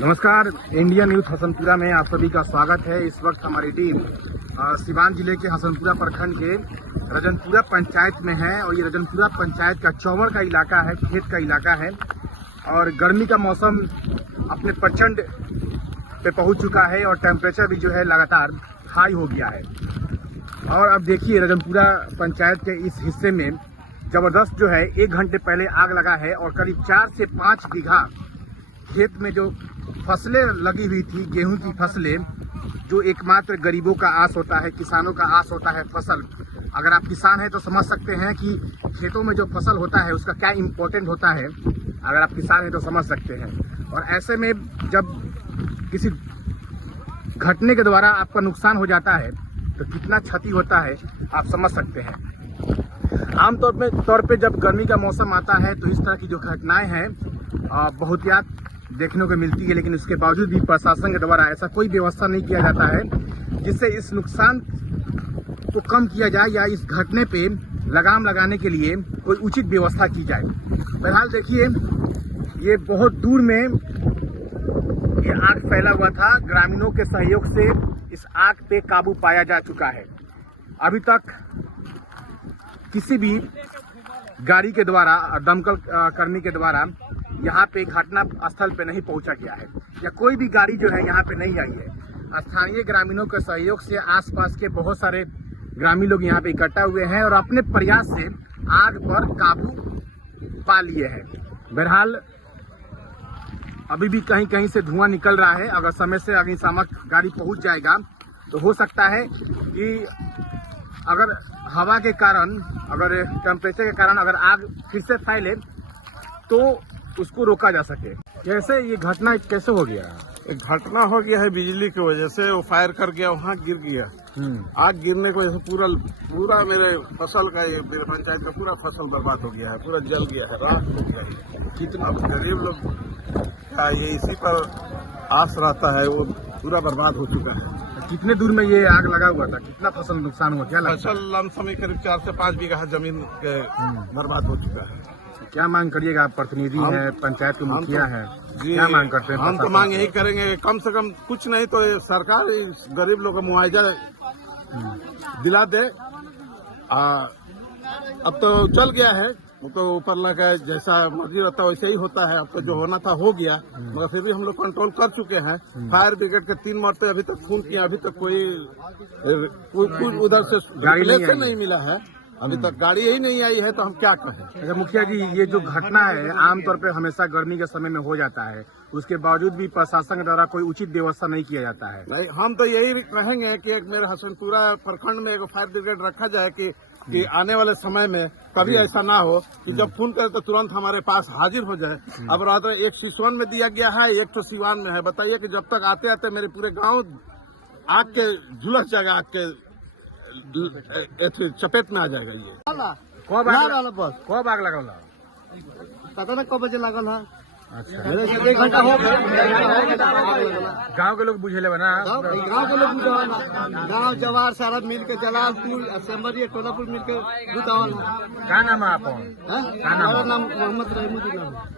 नमस्कार, India news Hasanpura में आप सभी का स्वागत है। इस वक्त हमारी टीम सिवान जिले के हसनपुरा प्रखंड के रजनपुरा पंचायत में है और ये रजनपुरा पंचायत का चौवर का इलाका है, खेत का इलाका है और गर्मी का मौसम अपने प्रचंड पे पहुंच चुका है और टेम्परेचर भी जो है लगातार हाई हो गया है। और अब देखिए रजनपुरा पंचायत के इस हिस्से में जबरदस्त जो है 1 घंटे पहले आग लगा है और करीब 4 से 5 बीघा खेत में जो फसलें लगी हुई थी, गेहूं की फसलें, जो एकमात्र गरीबों का आस होता है, किसानों का आस होता है फसल। अगर आप किसान हैं तो समझ सकते हैं कि खेतों में जो फसल होता है उसका क्या इम्पोर्टेंट होता है। अगर आप किसान हैं तो समझ सकते हैं। और ऐसे में जब किसी घटने के द्वारा आपका नुकसान हो जाता है तो कितना क्षति होता है आप समझ सकते हैं। आमतौर पे जब गर्मी का मौसम आता है तो इस तरह की जो घटनाएं हैं बहुतायत देखने को मिलती है, लेकिन उसके बावजूद भी प्रशासन के द्वारा ऐसा कोई व्यवस्था नहीं किया जाता है जिससे इस नुकसान को कम किया जाए या इस घटने पे लगाम लगाने के लिए कोई उचित व्यवस्था की जाए। बहरहाल देखिए ये बहुत दूर में ये आग फैला हुआ था। ग्रामीणों के सहयोग से इस आग पे काबू पाया जा चुका है। अभी तक किसी भी गाड़ी के द्वारा, दमकल कर्मी के द्वारा यहाँ पे घटना स्थल पे नहीं पहुंचा गया है या कोई भी गाड़ी जो है यहाँ पे नहीं आई है। स्थानीय ग्रामीणों के सहयोग से आसपास के बहुत सारे ग्रामीण लोग यहाँ पे इकट्ठा हुए हैं और अपने प्रयास से आग पर काबू पा लिए हैं। बहरहाल अभी भी कहीं कहीं से धुआं निकल रहा है। अगर समय से अग्निशामक गाड़ी पहुंच जाएगा तो हो सकता है कि अगर हवा के कारण, अगर टेम्परेचर के कारण अगर आग फिर से फैले तो उसको रोका जा सके। कैसे ये घटना कैसे हो गया? एक घटना हो गया है बिजली की वजह से। वो फायर कर गया, वहाँ गिर गया। आग गिरने की वजह से पूरा मेरे फसल का, मेरे पंचायत का पूरा फसल बर्बाद हो गया है, पूरा जल गया है, राख हो गया है। कितना गरीब लोग का ये इसी पर आस रहता है, वो पूरा बर्बाद हो चुका है। कितने दूर में ये आग लगा हुआ था? कितना फसल नुकसान हुआ? क्या लगता है? फसल लमसम करीब 4 से 5 बीघा जमीन के बर्बाद हो चुका है। क्या मांग करिएगा? आप प्रतिनिधि हैं, पंचायत के मुखिया हैं, क्या मांग करते हैं? हम तो मांग यही करेंगे, कम से कम कुछ नहीं तो ये सरकार इस गरीब लोगों को मुआवजा दिला दे। अब तो चल गया है, वो तो ऊपर लगा जैसा मर्जी रहता है वैसे ही होता है। अब तो जो होना था हो गया, मगर फिर भी हम लोग कंट्रोल कर चुके हैं। फायर ब्रिगेड के 3 मरते अभी तक फोन किया, अभी तक कोई उधर से गाड़ी नहीं मिला है। अभी तक गाड़ी ही नहीं आई है तो हम क्या कहें। अच्छा मुखिया जी, ये जो घटना है आमतौर पे हमेशा गर्मी के समय में हो जाता है, उसके बावजूद भी प्रशासन के द्वारा कोई उचित व्यवस्था नहीं किया जाता है। नहीं, हम तो यही कहेंगे कि एक मेरे हसनपुरा प्रखंड में एक फायर ब्रिगेड रखा जाए कि आने वाले समय में कभी ऐसा ना हो कि जब फोन करे तो तुरंत हमारे पास हाजिर हो जाए। अब रात एक सिसवन में दिया गया है, एक तो सिवान में है। बताइए कि जब तक आते आते मेरे पूरे गाँव आग के झुलस जाएगा, आग के चपेट में आ जाएगा। ये कब आग लगल? पता ना कब बजे लगल है। अच्छा, 1 घंटा हो गया। गाँव के लोग बुझेले बना? गाँव के लोग बुझावल, गाँव जवार सारा मिल के जलालपुर असेंबली टोलापुर मिल के बुझावल। क्या नाम है आप? हमारा नाम मोहम्मद रहमुद्दीन है।